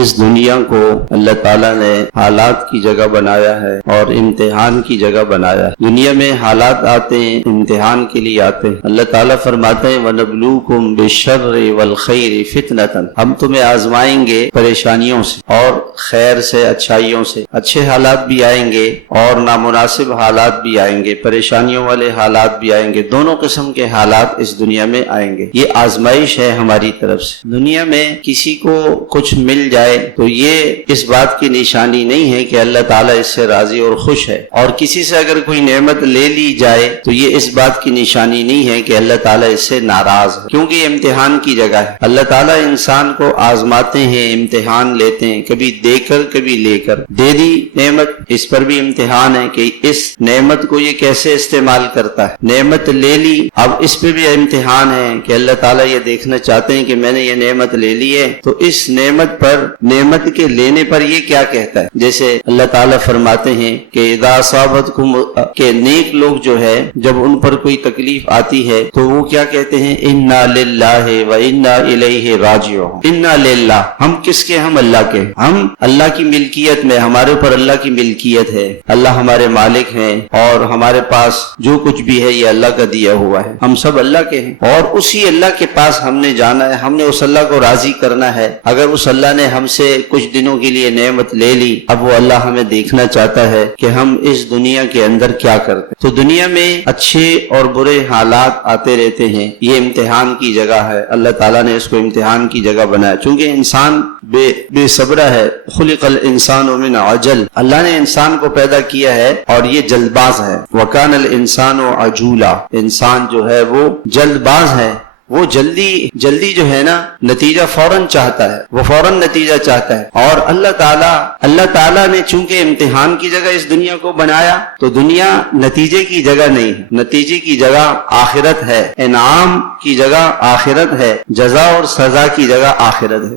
اس دنیا کو اللہ تعالیٰ نے حالات کی جگہ بنایا ہے اور امتحان کی جگہ بنایا ہے۔ دنیا میں حالات آتے ہیں، امتحان کے لیے آتے ہیں۔ اللہ تعالیٰ فرماتے ہیں وَنَبْلُوكُمْ بِالشَّرِّ وَالْخَيْرِ فِتْنَةً، ہم تمہیں آزمائیں گے پریشانیوں سے اور خیر سے، اچھائیوں سے۔ اچھے حالات بھی آئیں گے اور نامناسب حالات بھی آئیں گے، پریشانیوں والے حالات بھی آئیں گے، دونوں قسم کے حالات اس دنیا میں آئیں گے۔ یہ آزمائش ہے ہماری طرف سے۔ دنیا میں کسی کو کچھ مل جائے تو یہ اس بات کی نشانی نہیں ہے کہ اللہ تعالیٰ اس سے راضی اور خوش ہے، اور کسی سے اگر کوئی نعمت لے لی جائے تو یہ اس بات کی نشانی نہیں ہے کہ اللہ تعالیٰ اس سے ناراض ہے، کیونکہ یہ امتحان کی جگہ ہے۔ اللہ تعالیٰ انسان کو آزماتے ہیں، امتحان لیتے ہیں، کبھی دے کر کبھی لے کر۔ دے دی نعمت، اس پر بھی امتحان ہے کہ اس نعمت کو یہ کیسے استعمال کرتا ہے۔ نعمت لے لی، اب اس پہ بھی امتحان ہے کہ اللہ تعالیٰ یہ دیکھنا چاہتے ہیں کہ میں نے یہ نعمت لے لی ہے تو اس نعمت پر، نعمت کے لینے پر یہ کیا کہتا ہے۔ جیسے اللہ تعالیٰ فرماتے ہیں کہ اذا اصابتکم، کہ نیک لوگ جو ہے جب ان پر کوئی تکلیف آتی ہے تو وہ کیا کہتے ہیں انا للہ و انا الیہ راجعون۔ انا للہ، ہم کس کے؟ ہم اللہ کے۔ ہم اللہ کی ملکیت میں، ہمارے اوپر اللہ کی ملکیت ہے، اللہ ہمارے مالک ہیں اور ہمارے پاس جو کچھ بھی ہے یہ اللہ کا دیا ہوا ہے، ہم سب اللہ کے ہیں اور اسی اللہ کے پاس ہم نے جانا ہے، ہم نے اس اللہ کو راضی کرنا ہے۔ اگر اس اللہ نے ہم سے کچھ دنوں کے لیے نعمت لے لی، اب وہ اللہ ہمیں دیکھنا چاہتا ہے کہ ہم اس دنیا کے اندر کیا کرتے۔ تو دنیا میں اچھے اور برے حالات آتے رہتے ہیں، یہ امتحان کی جگہ ہے۔ اللہ تعالیٰ نے اس کو امتحان کی جگہ بنایا، چونکہ انسان بے صبر ہے۔ خلق الانسان من عجل، اللہ نے انسان کو پیدا کیا ہے اور یہ جلد باز ہے۔ وکان الانسان عجولا، انسان جو ہے وہ جلد باز ہے، وہ جلدی جو ہے نا نتیجہ فوراً چاہتا ہے، وہ فوراً نتیجہ چاہتا ہے۔ اور اللہ تعالیٰ نے چونکہ امتحان کی جگہ اس دنیا کو بنایا تو دنیا نتیجے کی جگہ نہیں ہے، نتیجے کی جگہ آخرت ہے، انعام کی جگہ آخرت ہے، جزا اور سزا کی جگہ آخرت ہے۔